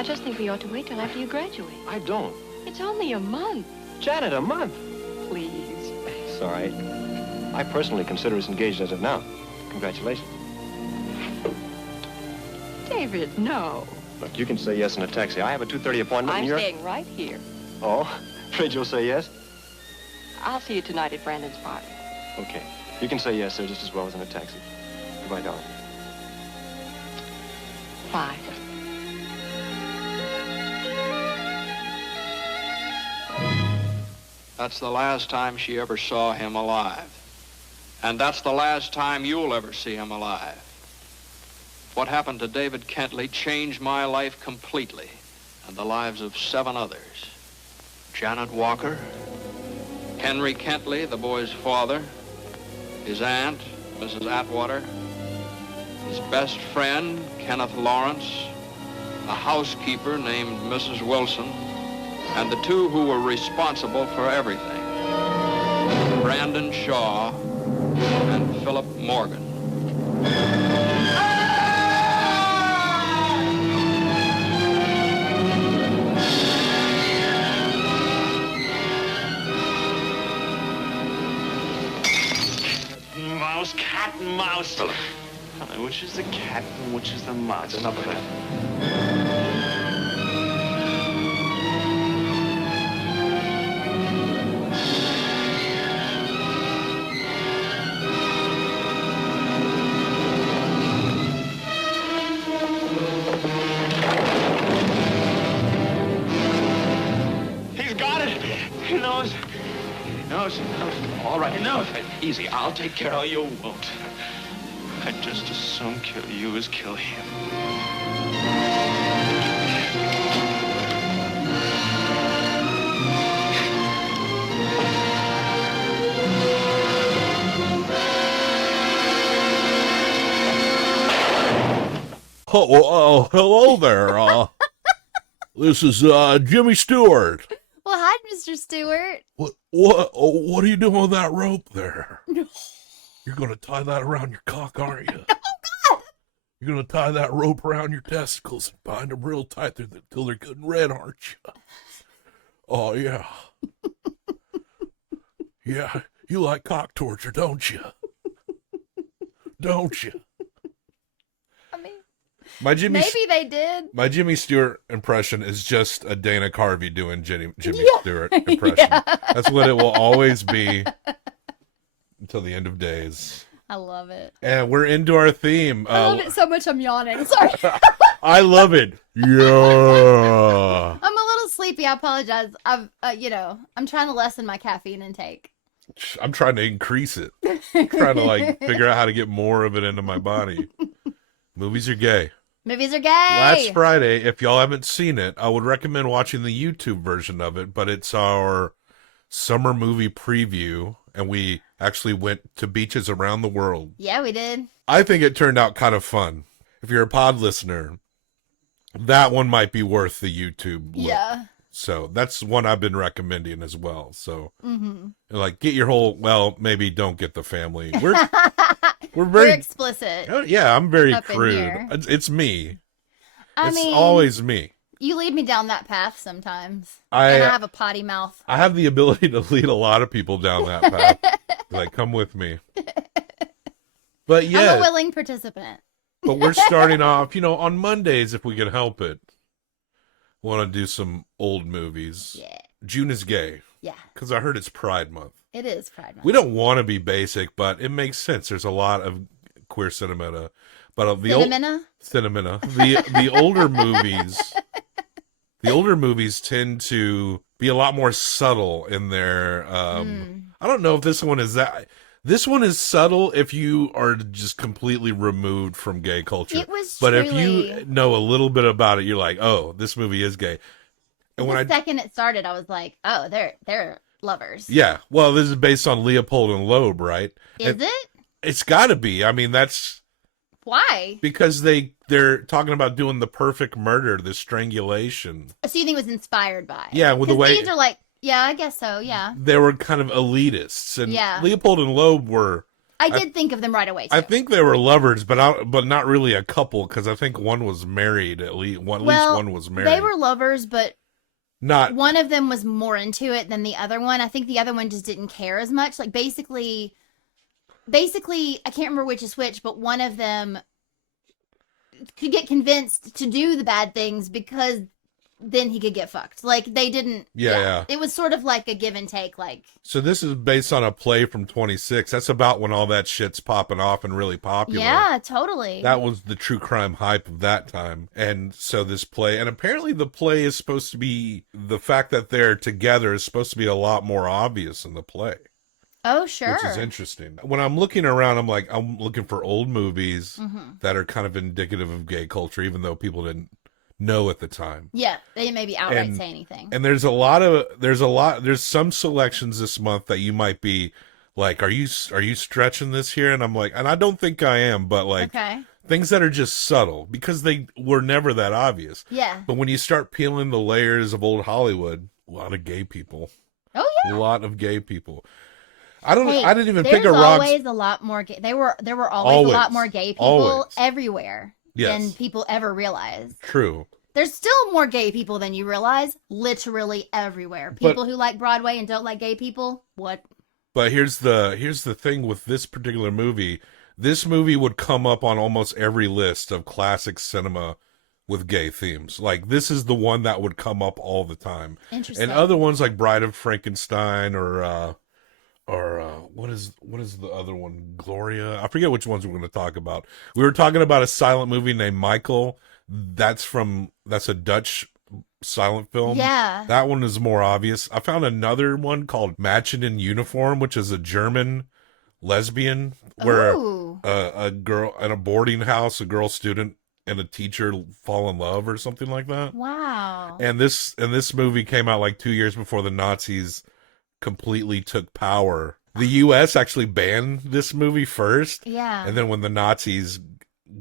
I just think we ought to wait till after you graduate. I don't. It's only a month. Janet, a month. Please. It's all right. I personally consider us engaged as of now. Congratulations. David, no. Look, you can say yes in a taxi. I have a 2:30 appointment I'm and you're... staying right here. Oh, afraid you'll say yes? I'll see you tonight at Brandon's party. Okay. You can say yes, sir, just as well as in a taxi. Goodbye, darling. Bye. That's the last time she ever saw him alive. And that's the last time you'll ever see him alive. What happened to David Kentley changed my life completely, and the lives of 7 others. Janet Walker, Henry Kentley, the boy's father, his aunt, Mrs. Atwater, his best friend, Kenneth Lawrence, a housekeeper named Mrs. Wilson, and the 2 who were responsible for everything, Brandon Shaw and Philip Morgan. Mouse, cat and mouse. Philip. Which is the cat and which is the mouse? Enough of that. He's got it. He knows. He knows. He knows. All right. He knows. Easy. I'll take care of you. Won't. I'd just as soon kill you as kill him. Oh, hello there. This is Jimmy Stewart. Well, hi, Mr. Stewart. What are you doing with that rope there? You're gonna tie that around your cock, aren't you? Oh, God! You're gonna tie that rope around your testicles and bind them real tight until they're good and red, aren't you? Oh, yeah. Yeah, you like cock torture, don't you? Don't you? I mean, Maybe they did. My Jimmy Stewart impression is just a Dana Carvey doing Jimmy Yeah. Stewart impression. Yeah. That's what it will always be until the end of days. I love it. And we're into our theme. I love it so much I'm yawning. Sorry. I love it. Yeah. I'm a little sleepy. I apologize. I'm trying to lessen my caffeine intake. I'm trying to increase it. Trying to figure out how to get more of it into my body. Movies are gay. Movies are gay. Last Friday, if y'all haven't seen it, I would recommend watching the YouTube version of it, but it's our summer movie preview, and we actually went to beaches around the world. Yeah, we did. I think it turned out kind of fun. If you're a pod listener, that one might be worth the YouTube look. Yeah. So that's one I've been recommending as well. So get your whole, well, maybe don't get the family. We're very We're explicit. Yeah, I'm very up in crude. here. It's me. I mean, always me. You lead me down that path sometimes. And I have a potty mouth. I have the ability to lead a lot of people down that path. Come with me. But yeah. I'm a willing participant. But we're starting off, on Mondays, if we can help it. Want to do some old movies. Yeah. June is gay. Yeah. Because I heard it's Pride Month. It is Pride Month. We don't want to be basic, but it makes sense. There's a lot of queer cinema. But the older movies tend to be a lot more subtle in their I don't know if this one is that. This one is subtle if you are just completely removed from gay culture. It was but truly... if you know a little bit about it, you're like, oh, this movie is gay. And the second it started, I was like, oh, they're lovers. Yeah. Well, this is based on Leopold and Loeb, right? Is it? It's got to be. I mean, that's... Why? Because they're talking about doing the perfect murder, the strangulation. So you think it was inspired by? Yeah, with the way... These are like, yeah, I guess so, yeah. They were kind of elitists. And yeah. Leopold and Loeb were I did think of them right away, too. I think they were lovers, but not really a couple, because I think one was married, at least one was married. They were lovers, but not one of them was more into it than the other one. I think the other one just didn't care as much. Like, basically, I can't remember which is which, but one of them could get convinced to do the bad things because then he could get fucked. Like, they didn't... Yeah. It was sort of like a give and take, like... So this is based on a play from 26. That's about when all that shit's popping off and really popular. Yeah, totally. That was the true crime hype of that time. And so this play... And apparently the play is supposed to be... The fact that they're together is supposed to be a lot more obvious in the play. Oh, sure. Which is interesting. When I'm looking around, I'm looking for old movies that are kind of indicative of gay culture, even though people didn't know at the time. Yeah, they didn't maybe outright say anything. And there's some selections this month that you might be like, are you stretching this here? And I'm like, and I don't think I am, but like things that are just subtle because they were never that obvious. Yeah. But when you start peeling the layers of old Hollywood, a lot of gay people. Oh yeah. A lot of gay people. I didn't even pick a rock. There's always a lot more gay. There were always a lot more gay people everywhere than people ever realized. True. There's still more gay people than you realize, literally everywhere. People who like Broadway and don't like gay people, what? But here's the thing with this particular movie. This movie would come up on almost every list of classic cinema with gay themes. Like, this is the one that would come up all the time. Interesting. And other ones like Bride of Frankenstein or what is the other one? Gloria? I forget which ones we're going to talk about. We were talking about a silent movie named Michael. That's a Dutch silent film. Yeah. That one is more obvious. I found another one called Matching in Uniform, which is a German lesbian where a girl in a boarding house, a girl student and a teacher fall in love or something like that. Wow. And this movie came out like 2 years before the Nazis completely took power. The U.S. actually banned this movie first. Yeah. And then when the Nazis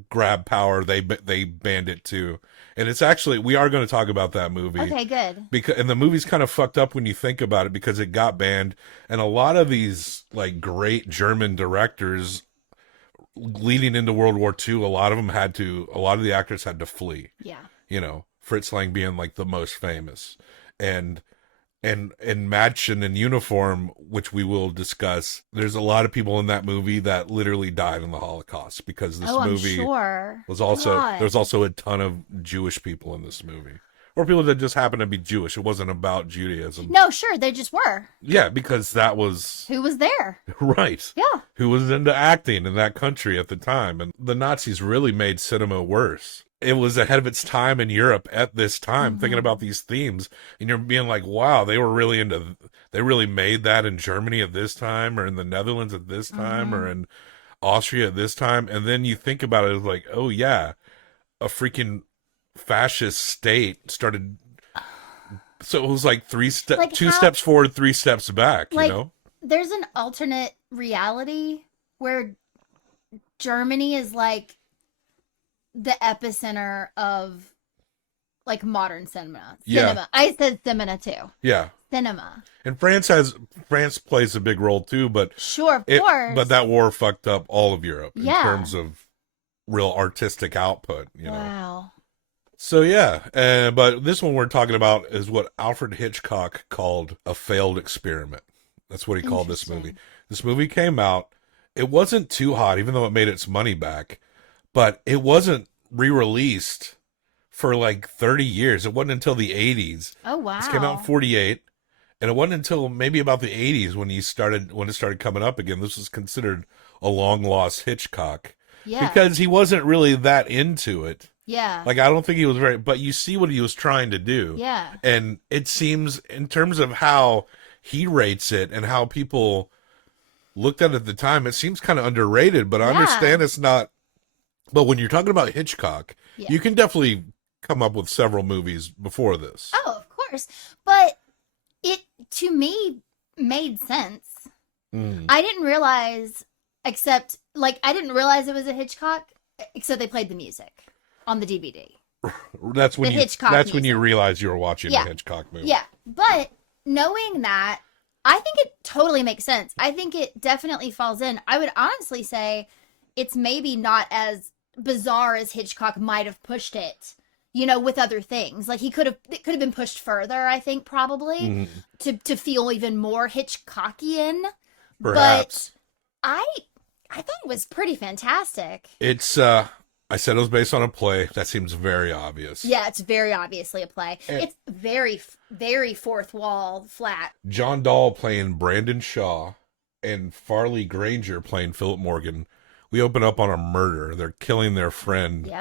grabbed power, they banned it too. And it's actually, we are going to talk about that movie. Okay, good. And the movie's kind of fucked up when you think about it because it got banned. And a lot of these like great German directors leading into World War II, a lot of the actors had to flee. Yeah. You know, Fritz Lang being like the most famous. And Matching in Uniform, which we will discuss, there's a lot of people in that movie that literally died in the Holocaust because this movie was also, there's also a ton of Jewish people in this movie. Or people that just happen to be Jewish. It wasn't about Judaism. No, sure, they just were. Yeah, because that was... Who was there? Right. Yeah. Who was into acting in that country at the time. And the Nazis really made cinema worse. It was ahead of its time in Europe at this time, thinking about these themes, and you're being like, wow, they really made that in Germany at this time, or in the Netherlands at this time, or in Austria at this time. And then you think about it, it's like, oh yeah, a freaking fascist state started. So it was like two steps forward, 3 steps back, like, you know? There's an alternate reality where Germany is like the epicenter of like modern cinema. Yeah. I said cinema too. Yeah. Cinema. And France plays a big role too, but sure, of course. But that war fucked up all of Europe in Yeah. terms of real artistic output, you know. Wow. So yeah, but this one we're talking about is what Alfred Hitchcock called a failed experiment. That's what he called this movie. This movie came out. It wasn't too hot, even though it made its money back. But it wasn't re-released for like 30 years. It wasn't until the 80s. Oh, wow. This came out in 48. And it wasn't until maybe about the 80s when it started coming up again. This was considered a long-lost Hitchcock. Yeah. Because he wasn't really that into it. Yeah. Like, I don't think he was but you see what he was trying to do. Yeah. And it seems, in terms of how he rates it and how people looked at it at the time, it seems kind of underrated, but I understand it's not. But when you're talking about Hitchcock, you can definitely come up with several movies before this. Oh, of course. But it, to me, made sense. I didn't realize, I didn't realize it was a Hitchcock, except they played the music on the DVD. That's when when you realize you were watching a Hitchcock movie. Yeah. But knowing that, I think it totally makes sense. I think it definitely falls in. I would honestly say it's maybe not as bizarre as Hitchcock might have pushed it, with other things. Like it could have been pushed further, I think, probably to feel even more Hitchcockian. Perhaps. But I thought it was pretty fantastic. It's I said it was based on a play. That seems very obvious. Yeah, it's very obviously a play. And it's very, very fourth wall flat. John Dahl playing Brandon Shaw and Farley Granger playing Philip Morgan. We open up on a murder. They're killing their friend,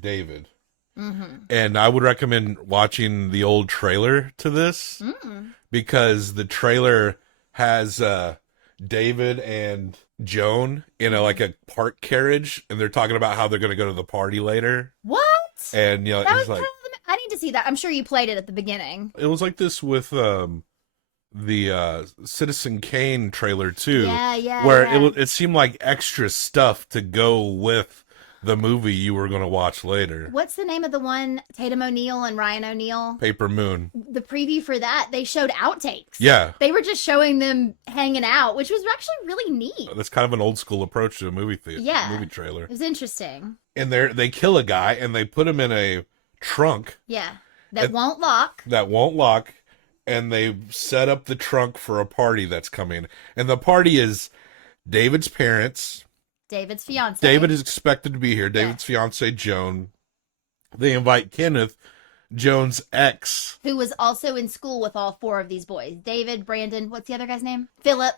David. And I would recommend watching the old trailer to this because the trailer has David and Joan in a park carriage, and they're talking about how they're going to go to the party later. What? And that was it's like, I need to see that. I'm sure you played it at the beginning. it was like this with the Citizen Kane trailer too. Where it seemed like extra stuff to go with the movie you were going to watch later. What's the name of the one? Tatum O'Neal and Ryan O'Neal? Paper Moon. The preview for that, they showed outtakes. Yeah. They were just showing them hanging out, which was actually really neat. That's kind of an old school approach to a movie trailer. It was interesting. And they kill a guy and they put him in a trunk. Yeah. That won't lock. And they set up the trunk for a party that's coming. And the party is David's parents. David's fiance. David is expected to be here. David's fiance, Joan. They invite Kenneth, Joan's ex. Who was also in school with all four of these boys. David, Brandon, what's the other guy's name? Philip,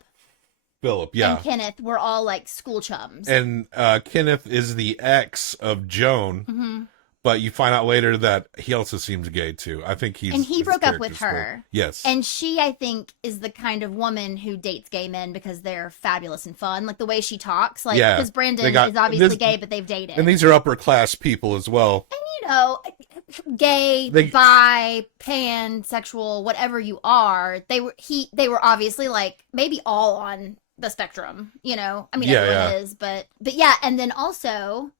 yeah. and Kenneth were all like school chums. And Kenneth is the ex of Joan. But you find out later that he also seems gay too. I think he broke up with her. Yes. And she, I think, is the kind of woman who dates gay men because they're fabulous and fun. Like the way she talks. Like, because Brandon is obviously gay, but they've dated. And these are upper class people as well. And gay, bi, pansexual, whatever you are, they were obviously like maybe all on the spectrum, I mean, everyone is, but yeah. And then also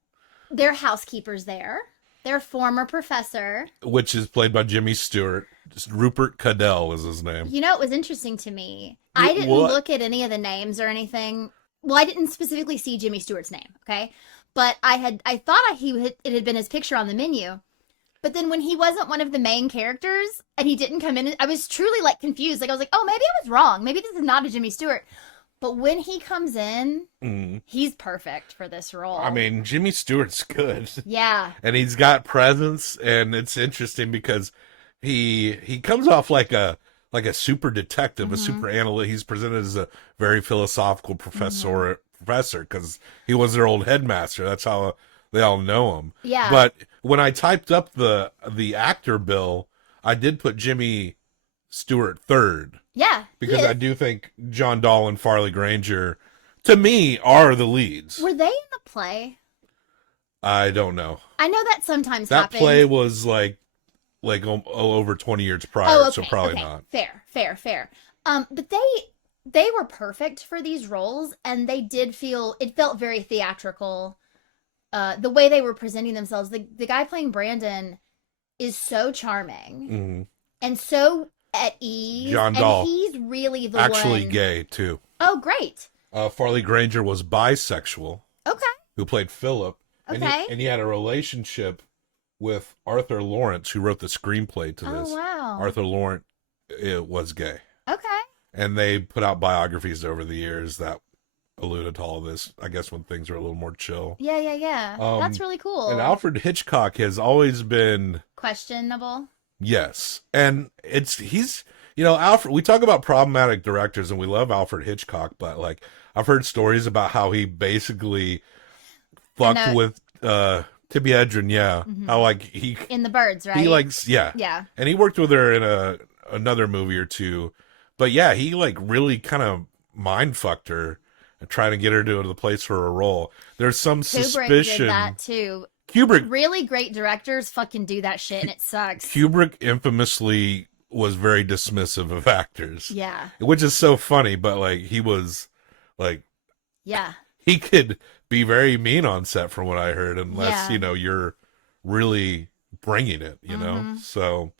their housekeeper's there. Their former professor. Which is played by Jimmy Stewart. Just Rupert Cadell is his name. It was interesting to me. I didn't look at any of the names or anything. Well, I didn't specifically see Jimmy Stewart's name, okay? But I thought it had been his picture on the menu. But then when he wasn't one of the main characters and he didn't come in, I was truly like confused. Like I was like, oh, maybe I was wrong. Maybe this is not a Jimmy Stewart. But when he comes in, he's perfect for this role. I mean, Jimmy Stewart's good. Yeah. And he's got presence, and it's interesting because he comes off like a super detective, a super analyst. He's presented as a very philosophical professor because he was their old headmaster. That's how they all know him. Yeah. But when I typed up the actor bill, I did put Jimmy Stewart third. Yeah. Because I do think John Dahl and Farley Granger, to me, are the leads. Were they in the play? I don't know. I know that sometimes that happens. play was like over 20 years prior, so probably not. Fair. But they were perfect for these roles, and it felt very theatrical. The way they were presenting themselves. The guy playing Brandon is so charming and so at ease. John Dahl. And he's really the actually one. gay too. Oh, great. Farley Granger was bisexual. Okay. Who played Philip. Okay. And he had a relationship with Arthur Lawrence, who wrote the screenplay to this. Oh, wow. Arthur Lawrence was gay. Okay. And they put out biographies over the years that alluded to all this, I guess, when things were a little more chill. Yeah. That's really cool. And Alfred Hitchcock has always been questionable. Yes. And he's Alfred, we talk about problematic directors and we love Alfred Hitchcock, but like I've heard stories about how he basically fucked with Tibby Hedren, how like he in The Birds, right? He likes Yeah. And he worked with her in another movie or two. But yeah, he like really kind of mind fucked her and trying to get her to the place for a role. There's some suspicion did that too. Kubrick, really great directors fucking do that shit and it sucks. Kubrick infamously was very dismissive of actors. Yeah. Which is so funny, but like he was like he could be very mean on set from what I heard unless, you're really bringing it, know? So,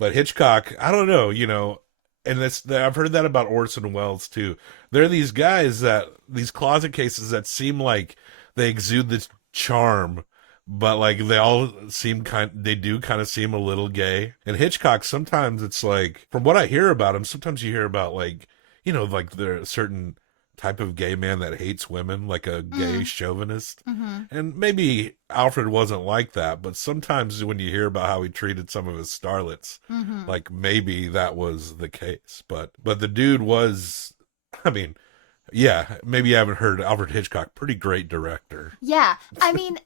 but Hitchcock, I don't know, and I've heard that about Orson Welles too. There are these guys these closet cases that seem like they exude this charm, but like they do kind of seem a little gay. And Hitchcock, sometimes it's like, from what I hear about him, sometimes you hear about like, like there's a certain type of gay man that hates women, like a gay chauvinist. And maybe Alfred wasn't like that, but sometimes when you hear about how he treated some of his starlets, like maybe that was the case. But the dude was, I mean, yeah, maybe you haven't heard Alfred Hitchcock, pretty great director. Yeah. I mean,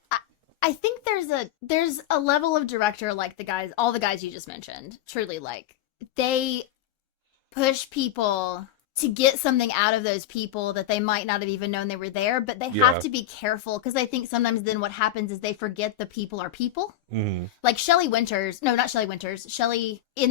I think there's a level of director like all the guys you just mentioned, truly, like, they push people to get something out of those people that they might not have even known they were there, but they have to be careful, because I think sometimes then what happens is they forget the people are people. Like Shelley in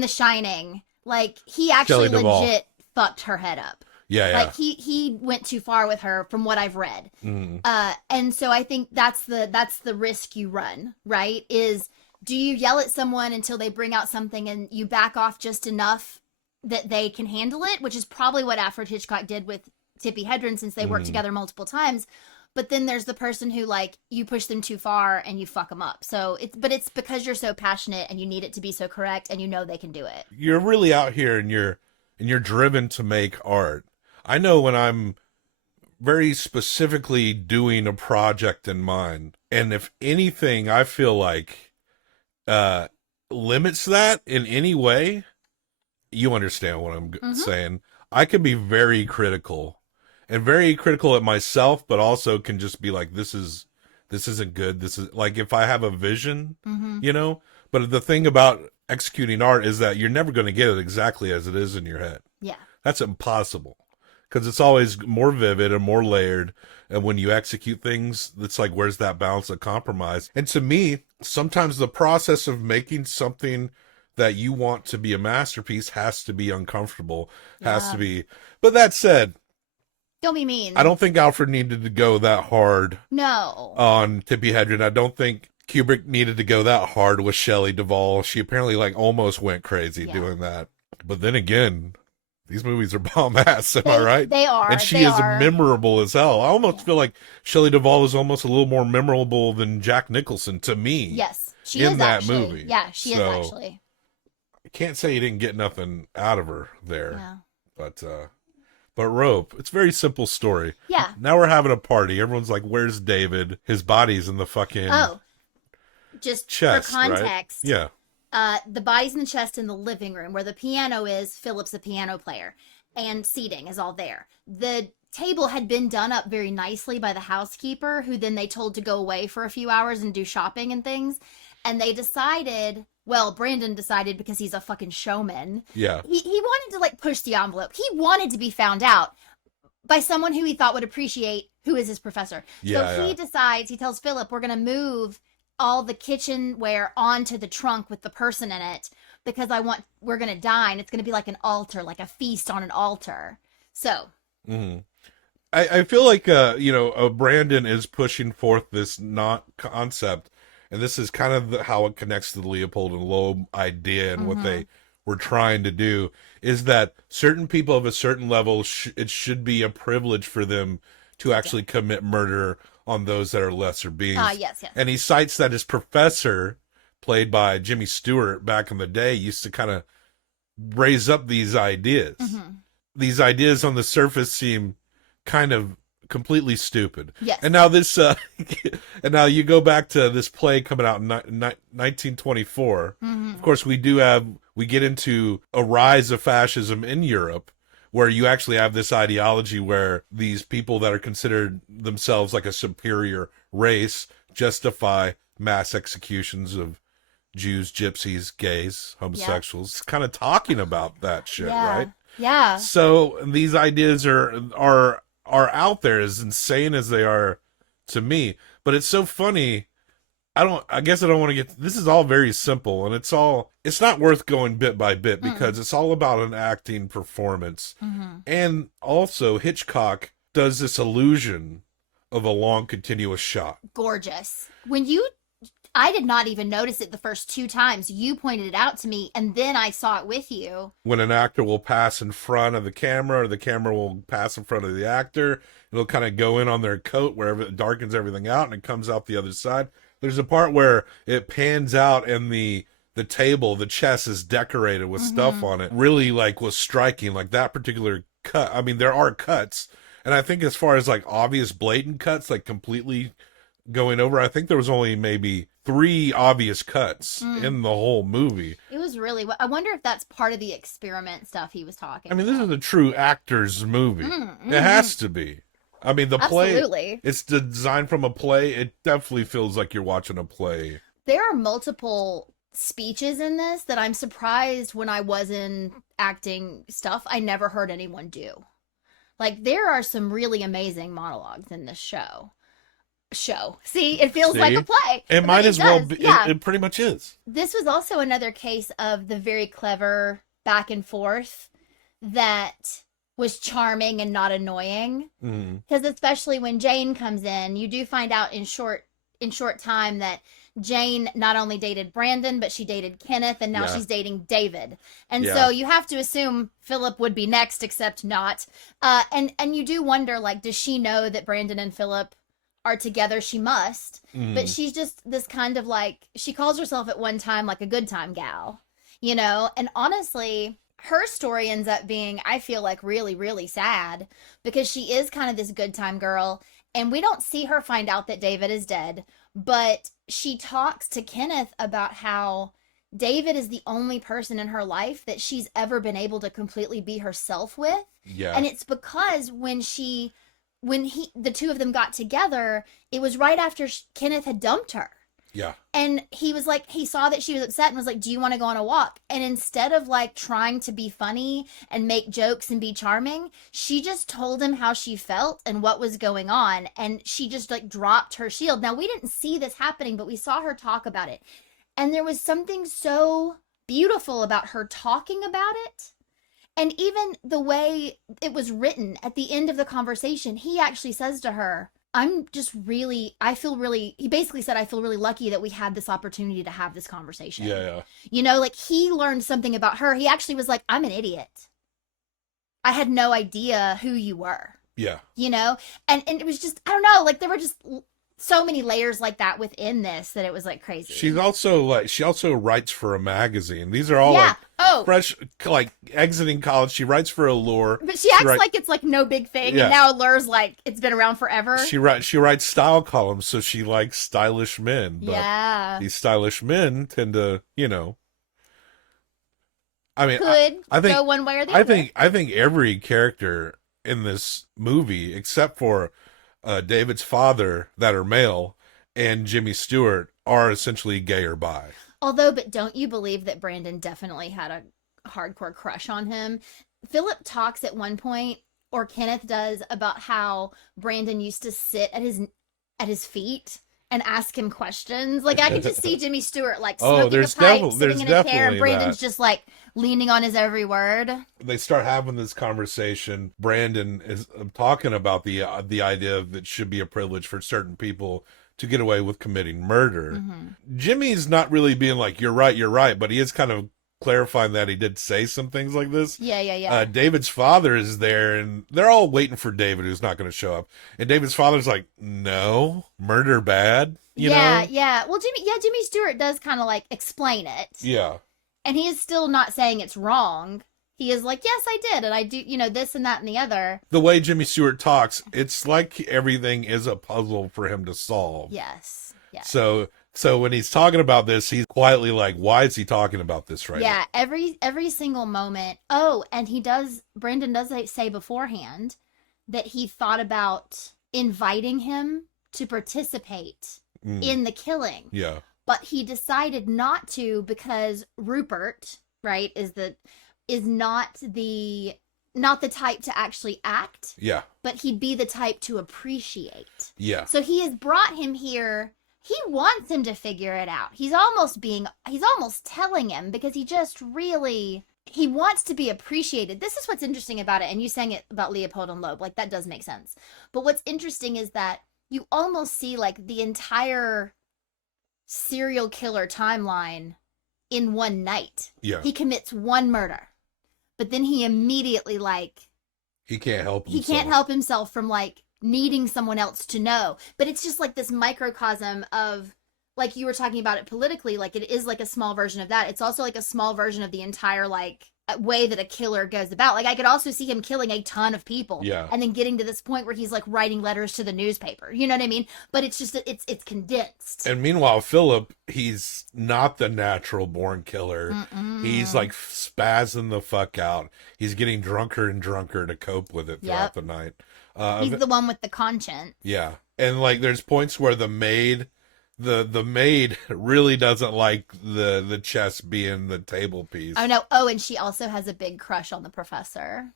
The Shining, like, he actually legit fucked her head up. Yeah. Like, he went too far with her, from what I've read. And so I think that's the risk you run, right? Is, do you yell at someone until they bring out something and you back off just enough that they can handle it, which is probably what Alfred Hitchcock did with Tippi Hedren, since they worked together multiple times. But then there's the person who, like, you push them too far and you fuck them up. So it's because you're so passionate and you need it to be so correct, and they can do it. You're really out here and you're driven to make art. I know when I'm very specifically doing a project in mind, and if anything I feel like limits that in any way, you understand what I'm saying. I can be very critical at myself, but also can just be like, this isn't good. This is like, if I have a vision, but the thing about executing art is that you're never going to get it exactly as it is in your head. Yeah. That's impossible, because it's always more vivid and more layered. And when you execute things, it's like, where's that balance of compromise? And to me, sometimes the process of making something that you want to be a masterpiece has to be uncomfortable, has to be. But that said, don't be mean. I don't think Alfred needed to go that hard. No. On Tippi Hedren. I don't think Kubrick needed to go that hard with Shelley Duvall. She apparently like almost went crazy doing that. But then again, these movies are bomb ass, am I right? They are. And she is memorable as hell. I almost feel like Shelley Duvall is almost a little more memorable than Jack Nicholson to me. Yes, she is in that actually. movie. Yeah, she is actually. I can't say you didn't get nothing out of her there. Yeah. But Rope, it's a very simple story. Yeah. Now we're having a party. Everyone's like, where's David? His body's in the fucking just chest, for context. Right? Yeah. The body's in the chest in the living room where the piano is. Philip's a piano player, and seating is all there. The table had been done up very nicely by the housekeeper, who then they told to go away for a few hours and do shopping and things. And they decided, Brandon decided, because he's a fucking showman. Yeah. He wanted to, like, push the envelope. He wanted to be found out by someone who he thought would appreciate who is his professor. He decides, he tells Philip, we're going to move all the kitchenware onto the trunk with the person in it, because we're going to dine. It's going to be like an altar, like a feast on an altar. So. Mm-hmm. I feel like, Brandon is pushing forth this concept. And this is kind of how it connects to the Leopold and Loeb idea, and what they were trying to do, is that certain people of a certain level, it should be a privilege for them to actually commit murder on those that are lesser beings. Yes. And he cites that his professor, played by Jimmy Stewart back in the day, used to kind of raise up these ideas. These ideas on the surface seem kind of completely stupid. Yes. And now and now you go back to this play coming out in 1924. Of course, we get into a rise of fascism in Europe, where you actually have this ideology where these people that are considered themselves like a superior race justify mass executions of Jews, gypsies, gays, homosexuals. It's kind of talking about that shit, right? Yeah. So these ideas are out there, as insane as they are to me. But it's so funny. I guess I don't want to this is all very simple, and it's not worth going bit by bit, because it's all about an acting performance. And also Hitchcock does this illusion of a long continuous shot. Gorgeous. I did not even notice it the first 2 times. You pointed it out to me, and then I saw it with you. When an actor will pass in front of the camera, or the camera will pass in front of the actor, it'll kind of go in on their coat wherever it darkens everything out, and it comes out the other side. There's a part where it pans out, and the table, the chest is decorated with stuff on it. Really, like, was striking. Like, that particular cut. I mean, there are cuts, and I think as far as, like, obvious blatant cuts, like, completely going over, I think there was only maybe 3 obvious cuts in the whole movie. It was really, I wonder if that's part of the experiment stuff he was talking I mean, about. this is a true actor's movie. It has to be. I mean, the play, Absolutely. it's designed from a play. It definitely feels like you're watching a play. There are multiple speeches in this that I'm surprised when I was in acting stuff, I never heard anyone do. Like, there are some really amazing monologues in this show. See, it feels like a play. It But might as well does. be. Yeah. It pretty much is. This was also another case of the very clever back and forth that was charming and not annoying. Because especially when Jane comes in, you do find out in short time that Jane not only dated Brandon, but she dated Kenneth, and now she's dating David. And so you have to assume Philip would be next, except not. And you do wonder, like, does she know that Brandon and Philip are together? She must. But she's just this kind of, like, she calls herself at one time like a good time gal, you know? And honestly, her story ends up being, I feel like, really, really sad, because she is kind of this good time girl, and we don't see her find out that David is dead, but she talks to Kenneth about how David is the only person in her life that she's ever been able to completely be herself with. Yeah. And it's because when the two of them got together, it was right after Kenneth had dumped her. Yeah. And he was like, he saw that she was upset and was like, do you want to go on a walk? And instead of, like, trying to be funny and make jokes and be charming, she just told him how she felt and what was going on. And she just, like, dropped her shield. Now, we didn't see this happening, but we saw her talk about it. And there was something so beautiful about her talking about it. And even the way it was written at the end of the conversation, he actually says to her, he basically said, I feel really lucky that we had this opportunity to have this conversation. Yeah. You know, like, he learned something about her. He actually was like, I'm an idiot. I had no idea who you were. Yeah. You know? And it was just, I don't know, like, there were just so many layers like that within this that it was, like, crazy. She also writes for a magazine. These are all like fresh, like, exiting college. She writes for Allure. But she acts like it's, like, no big thing. Yeah. And now Allure's like, it's been around forever. She writes style columns, so she likes stylish men. But these stylish men tend to, you know, I mean, I think go one way or the other. I think every character in this movie, except for David's father, that are male, and Jimmy Stewart, are essentially gay or bi. Although, but don't you believe that Brandon definitely had a hardcore crush on him? Philip talks at one point, or Kenneth does, about how Brandon used to sit at his feet and ask him questions. Like, I could just see Jimmy Stewart, like, smoking a pipe, sitting in a chair, and Brandon's just, like, leaning on his every word. They start having this conversation. Brandon is talking about the idea that it should be a privilege for certain people to get away with committing murder. Jimmy's not really being like, you're right, but he is kind of clarifying that he did say some things like this. Yeah. David's father is there, and they're all waiting for David, who's not going to show up. And David's father's like, no, murder bad, you know? Yeah. Well, Jimmy Stewart does kind of, like, explain it. Yeah. And he is still not saying it's wrong. He is like, yes, I did, and I do, you know, this and that and the other. The way Jimmy Stewart talks, it's like everything is a puzzle for him to solve. Yes. So when he's talking about this, he's quietly like, why is he talking about this right now? Yeah, every single moment. Oh, and Brandon does say beforehand that he thought about inviting him to participate in the killing. Yeah. But he decided not to because Rupert, right, is not the type to actually act. Yeah. But he'd be the type to appreciate. Yeah. So he has brought him here. He wants him to figure it out. He's almost telling him, because he wants to be appreciated. This is what's interesting about it. And you sang it about Leopold and Loeb. Like, that does make sense. But what's interesting is that you almost see, like, the entire serial killer timeline in one night. Yeah. He commits one murder, but then he immediately, like, He can't help himself. he can't help himself from, like, needing someone else to know. But it's just like this microcosm of, like you were talking about it politically, like it is like a small version of that. It's also like a small version of the entire, like, way that a killer goes about. Like, I could also see him killing a ton of people. Yeah. And then getting to this point where he's, like, writing letters to the newspaper. You know what I mean? But it's just, it's condensed. And meanwhile, Philip, he's not the natural born killer. He's like spazzing the fuck out. He's getting drunker and drunker to cope with it throughout the night. He's the one with the conscience. Yeah. And like there's points where the maid really doesn't like the chess being the table piece. Oh no. Oh, and she also has a big crush on the professor.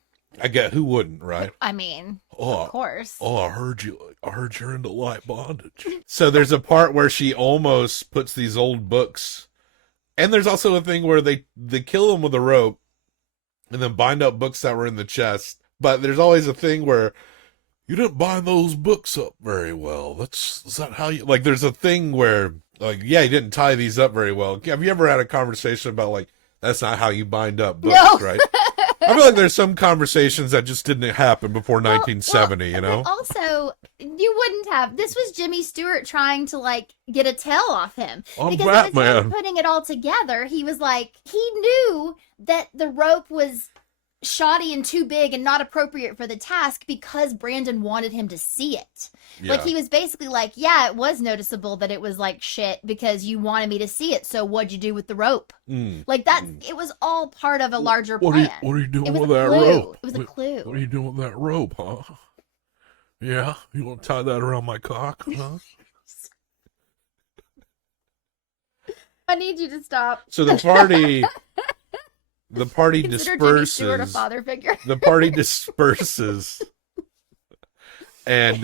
I get who wouldn't, right? I mean, of course. I heard you're into light bondage. So there's a part where she almost puts these old books, and there's also a thing where they kill him with a rope and then bind up books that were in the chest. But there's always a thing where you didn't bind those books up very well. Is that how you, like, there's a thing where, like, yeah, you didn't tie these up very well. Have you ever had a conversation about, like, that's not how you bind up books, No. right? I feel like there's some conversations that just didn't happen before 1970, you know? But also, you wouldn't have. This was Jimmy Stewart trying to, like, get a tell off him. I'm because Batman. as he was putting it all together, he was like, he knew that the rope was shoddy and too big and not appropriate for the task because Brandon wanted him to see it. Yeah. Like, he was basically like, yeah, it was noticeable that it was like shit because you wanted me to see it, so what'd you do with the rope? Like, that, it was all part of a larger plan. What are you doing It was with a that clue. rope? It was a clue. What are you doing with that rope, huh? Yeah? You want to tie that around my cock, huh? I need you to stop. So the party Consider Jimmy Stewart a disperses. father figure. The party disperses. And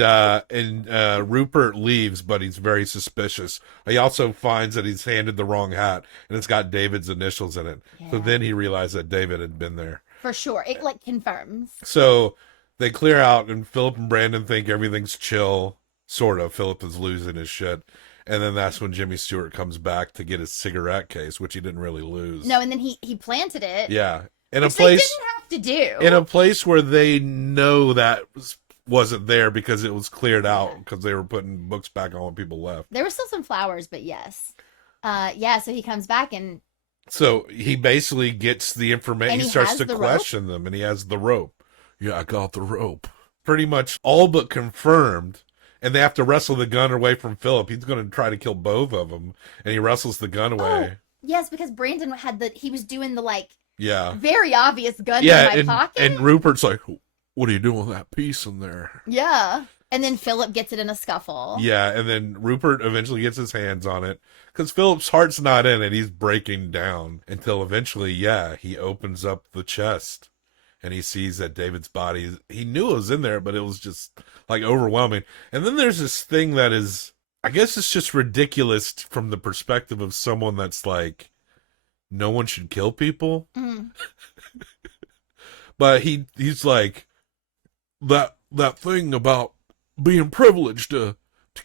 Rupert leaves, but he's very suspicious. He also finds that he's handed the wrong hat, and it's got David's initials in it. So Yeah. then he realized that David had been there. For sure. It, like, confirms. So they clear out, and Philip and Brandon think everything's chill. Sort of. Philip is losing his shit. And then that's when Jimmy Stewart comes back to get his cigarette case, which he didn't really lose. No, and then he planted it. Yeah. In Which a place, they didn't have to do. in a place where they know that wasn't there because it was cleared out because they were putting books back on when people left. There were still some flowers, but yes. Yeah, so he comes back and So he basically gets the information. And He he starts has to the rope? question them, and he has the rope. Yeah, I got the rope. Pretty much all but confirmed. And they have to wrestle the gun away from Philip. He's going to try to kill both of them, and he wrestles the gun away. yes, because Brandon he was doing the, like, Yeah, very obvious gun yeah. in my pocket. And Rupert's like, "What are you doing with that piece in there?" Yeah. And then Philip gets it in a scuffle. Yeah, and then Rupert eventually gets his hands on it because Philip's heart's not in it. He's breaking down until eventually, he opens up the chest and he sees that David's body. He knew it was in there, but it was just like overwhelming. And then there's this thing that is, I guess it's just ridiculous from the perspective of someone that's like, no one should kill people. Mhm. But he's like, that thing about being privileged to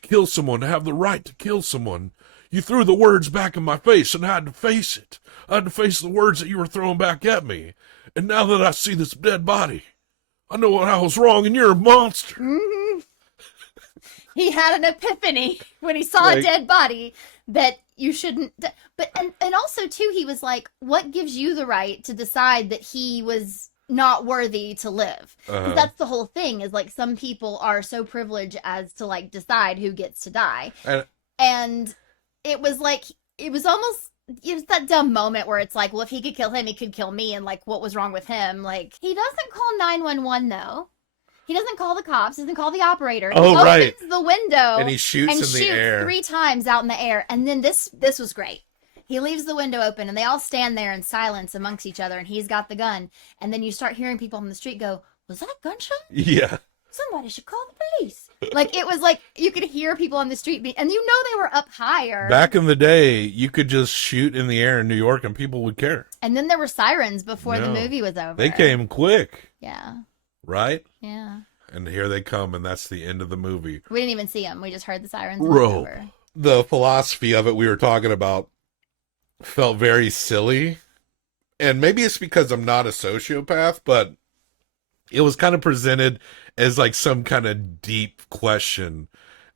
kill someone, to have the right to kill someone. You threw the words back in my face and I had to face it. I had to face the words that you were throwing back at me. And now that I see this dead body, I know I was wrong and you're a monster. Mm-hmm. He had an epiphany when he saw a Like- dead body that you shouldn't. But and also too, he was like, "What gives you the right to decide that he was not worthy to live?" 'Cause that's the whole thing. Is like some people are so privileged as to like decide who gets to die, and it was like it was that dumb moment where it's like, well, if he could kill him, he could kill me, and like, what was wrong with him? Like, he doesn't call 911 though. He doesn't call the cops, doesn't call the operator. He opens the window And he shoots in the air 3 times out in the air. And then this was great. He leaves the window open and they all stand there in silence amongst each other and he's got the gun. And then you start hearing people on the street go, "Was that a gunshot? Yeah. Somebody should call the police." Like, it was like you could hear people on the street and you know they were up higher. Back in the day, you could just shoot in the air in New York and people would care. And then there were sirens before the No. movie was over. They came quick, Yeah. right? Yeah. And here they come, and that's the end of the movie. We didn't even see them. We just heard the sirens. And it was over. the philosophy of it we were talking about felt very silly. And maybe it's because I'm not a sociopath, but it was kind of presented as like some kind of deep question.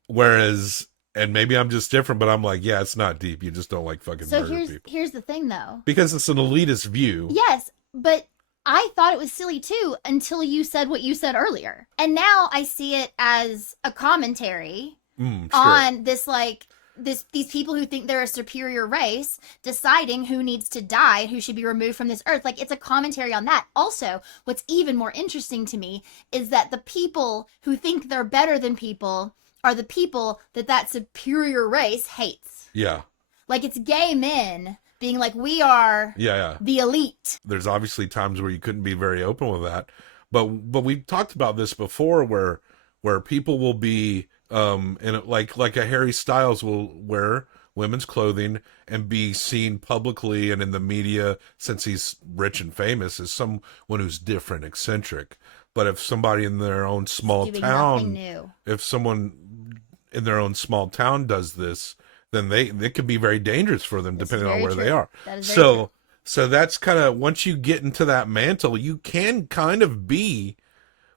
Whereas, and maybe I'm just different, but I'm like, yeah, it's not deep. You just don't like fucking So murder people. here's the thing, though. Because it's an elitist view. Yes, but I thought it was silly too until you said what you said earlier. And now I see it as a commentary Sure. on this, like, these people who think they're a superior race deciding who needs to die, who should be removed from this earth. Like, it's a commentary on that. Also, what's even more interesting to me is that the people who think they're better than people are the people that superior race hates. Yeah. Like, it's gay men being like, we are the elite. There's obviously times where you couldn't be very open with that, but we've talked about this before, where people will be and like a Harry Styles will wear women's clothing and be seen publicly and in the media, since he's rich and famous, as someone who's different, eccentric. But if somebody in their own small town, if someone in their own small town does this, then it could be very dangerous for them, depending on where they are. So that's kind of, once you get into that mantle, you can kind of be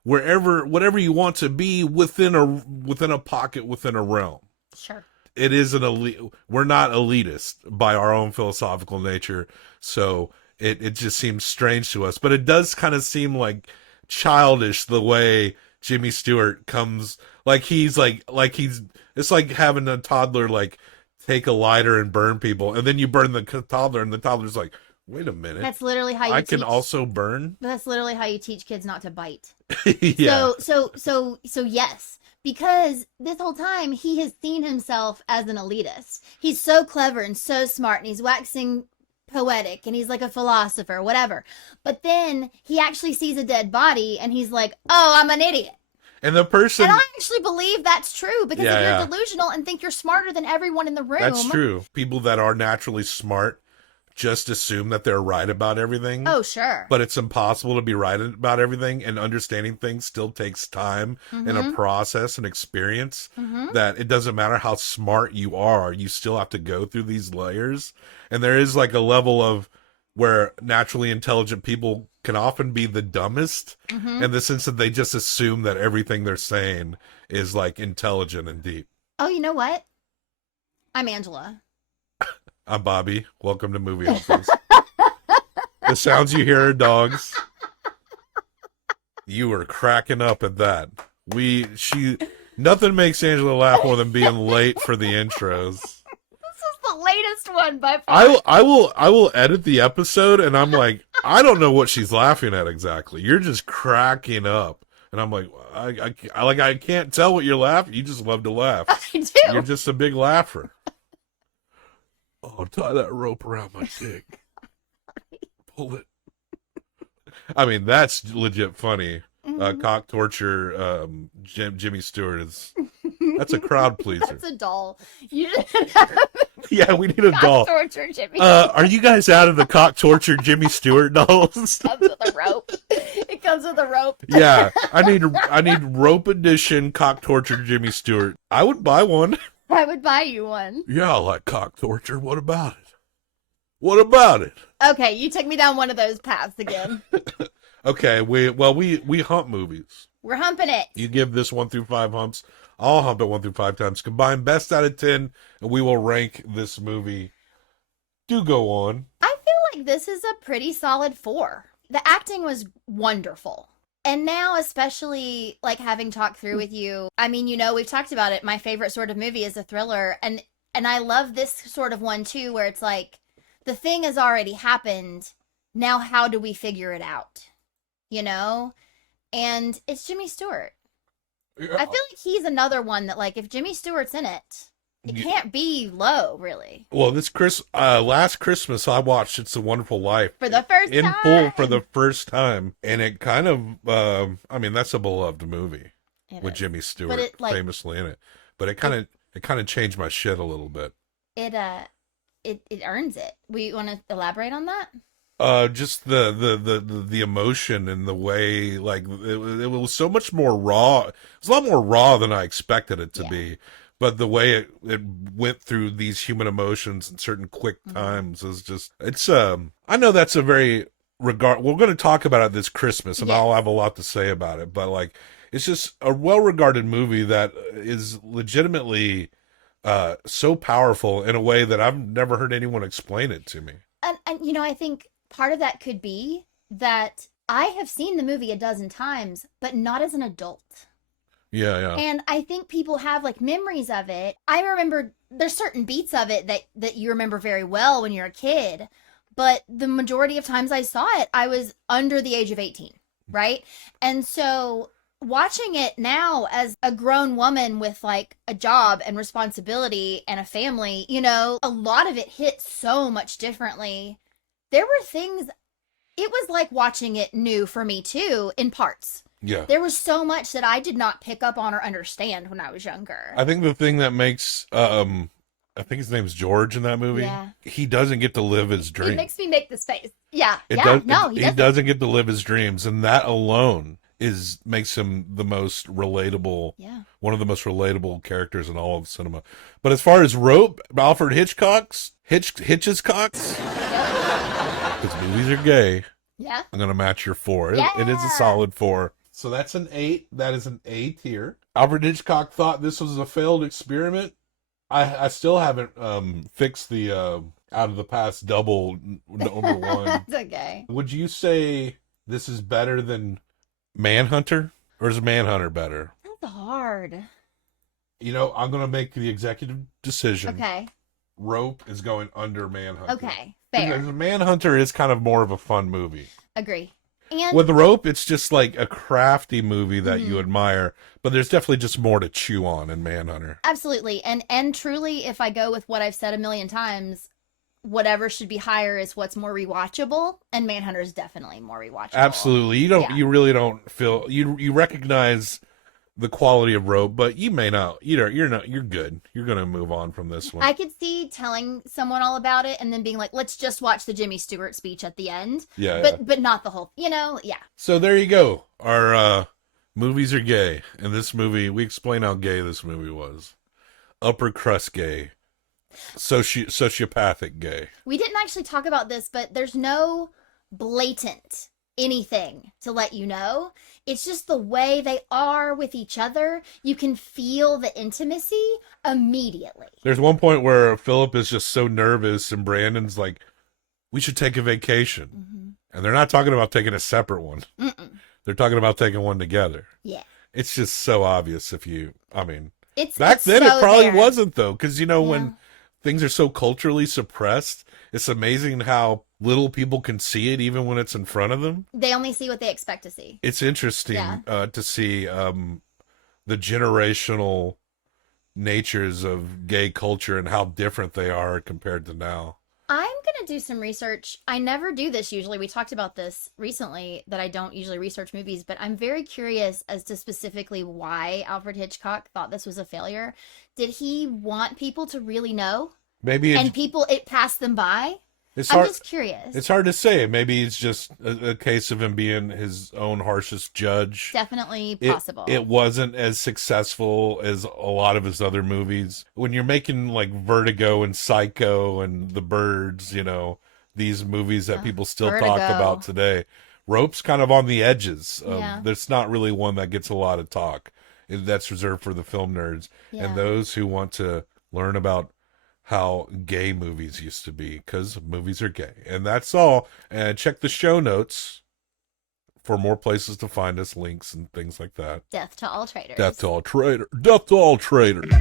whatever you want to be within a pocket, within a realm. Sure. It is an elite. We're not elitist by our own philosophical nature, so it just seems strange to us. But it does kind of seem like childish the way Jimmy Stewart comes, it's like having a toddler like take a lighter and burn people, and then you burn the toddler, and the toddler's like, wait a minute, That's literally how I can also burn. That's literally how you teach kids not to bite. Yeah. So yes, because this whole time he has seen himself as an elitist. He's so clever and so smart, and he's waxing poetic, and he's like a philosopher, whatever. But then he actually sees a dead body, and he's like, "Oh, I'm an idiot." And the person, and I actually believe that's true, because if you're delusional and think you're smarter than everyone in the room, that's true. People that are naturally smart just assume that they're right about everything. Oh, sure. But it's impossible to be right about everything, and understanding things still takes time and a process and experience, that it doesn't matter how smart you are, you still have to go through these layers. And there is like a level of where naturally intelligent people can often be the dumbest, in the sense that they just assume that everything they're saying is like intelligent and deep. Oh, you know what? I'm Angela. I'm Bobby. Welcome to Movie Uncles. The sounds you hear are dogs. You were cracking up at that. Nothing makes Angela laugh more than being late for the intros. This is the latest one by far. I will edit the episode, and I'm like, I don't know what she's laughing at exactly. You're just cracking up, and I'm like, I can't tell what you're laughing. You just love to laugh. I do. You're just a big laugher. Oh, tie that rope around my dick. Pull it. I mean, that's legit funny. Cock torture, Jimmy Stewart that's a crowd pleaser. That's a doll. You Yeah, we need a doll. Cock torture Jimmy. Are you guys out of the cock torture Jimmy Stewart dolls? Comes with a rope. It comes with a rope. Yeah, I need rope edition cock torture Jimmy Stewart. I would buy one. I would buy you one. Yeah, I like cock torture. What about it? What about it? Okay, you took me down one of those paths again. Okay, we hump movies. We're humping it. You give this 1 through 5 humps. I'll hump it 1 through 5 times. Combine best out of 10, and we will rank this movie. Do go on. I feel like this is a pretty solid 4. The acting was wonderful. And now, especially, like, having talked through with you, I mean, you know, we've talked about it. My favorite sort of movie is a thriller. And I love this sort of one, too, where it's like, the thing has already happened. Now, how do we figure it out? You know? And it's Jimmy Stewart. Yeah. I feel like he's another one that, like, if Jimmy Stewart's in it, it can't be low, really. Well, last Christmas, I watched It's a Wonderful Life. For the first time. In full for the first time. And it kind of, I mean, that's a beloved movie with Jimmy Stewart famously in it. But it kind of changed my shit a little bit. It earns it. We want to elaborate on that? Just the emotion and the way, like, it was so much more raw. It was a lot more raw than I expected it to be. but the way it went through these human emotions in certain quick times is just, it's, I know that's a very we're going to talk about it this Christmas, and I'll have a lot to say about it, but like, it's just a well-regarded movie that is legitimately so powerful in a way that I've never heard anyone explain it to me. And you know, I think part of that could be that I have seen the movie a dozen times, but not as an adult. Yeah. And I think people have like memories of it. I remember there's certain beats of it that you remember very well when you're a kid, but the majority of times I saw it, I was under the age of 18, right? And so watching it now as a grown woman with like a job and responsibility and a family, you know, a lot of it hit so much differently. There were things, it was like watching it new for me too, in parts. Yeah. There was so much that I did not pick up on or understand when I was younger. I think the thing that makes, I think his name's George in that movie. Yeah. He doesn't get to live his dream. It makes me make this face. Yeah. He doesn't get to live his dreams. And that alone makes him the most relatable, one of the most relatable characters in all of cinema. But as far as Rope, Alfred Hitchcock's, because movies are gay. Yeah. I'm going to match your 4. Yeah. It is a solid 4. So that's an 8. That is an A tier. Alfred Hitchcock thought this was a failed experiment. I still haven't fixed the out of the past double number 1. That's okay. Would you say this is better than Manhunter, or is Manhunter better? That's hard. You know, I'm going to make the executive decision. Okay. Rope is going under Manhunter. Okay, fair. Because Manhunter is kind of more of a fun movie. Agree. And with Rope, it's just like a crafty movie that you admire, but there's definitely just more to chew on in Manhunter. Absolutely. And truly, if I go with what I've said a million times, whatever should be higher is what's more rewatchable, and Manhunter is definitely more rewatchable. Absolutely. You really don't feel, you recognize the quality of Rope, but you may not, you're good. You're going to move on from this one. I could see telling someone all about it and then being like, let's just watch the Jimmy Stewart speech at the end. But not the whole, So there you go. Our movies are gay. In this movie, we explain how gay this movie was. Upper crust gay. Sociopathic gay. We didn't actually talk about this, but there's no blatant anything to let you know. It's just the way they are with each other. You can feel the intimacy immediately. There's one point where Philip is just so nervous and Brandon's like, we should take a vacation. Mm-hmm. And they're not talking about taking a separate one. Mm-mm. They're talking about taking one together. Yeah. It's just so obvious if you, it's back then so it probably there. wasn't though. Cause when things are so culturally suppressed, it's amazing how little people can see it even when it's in front of them. They only see what they expect to see. It's interesting to see the generational natures of gay culture and how different they are compared to now. I'm going to do some research. I never do this usually. We talked about this recently, that I don't usually research movies, but I'm very curious as to specifically why Alfred Hitchcock thought this was a failure. Did he want people to really know? Maybe it passed them by? I'm just curious. It's hard to say. Maybe it's just a case of him being his own harshest judge. Definitely possible. It wasn't as successful as a lot of his other movies. When you're making like Vertigo and Psycho and The Birds, these movies that people still talk about today, Rope's kind of on the edges. There's not really one that gets a lot of talk. That's reserved for the film nerds and those who want to learn about how gay movies used to be, because movies are gay. And that's all. And check the show notes for more places to find us, links and things like that. Death to all traitors. Death to all traitors. Death to all traitors.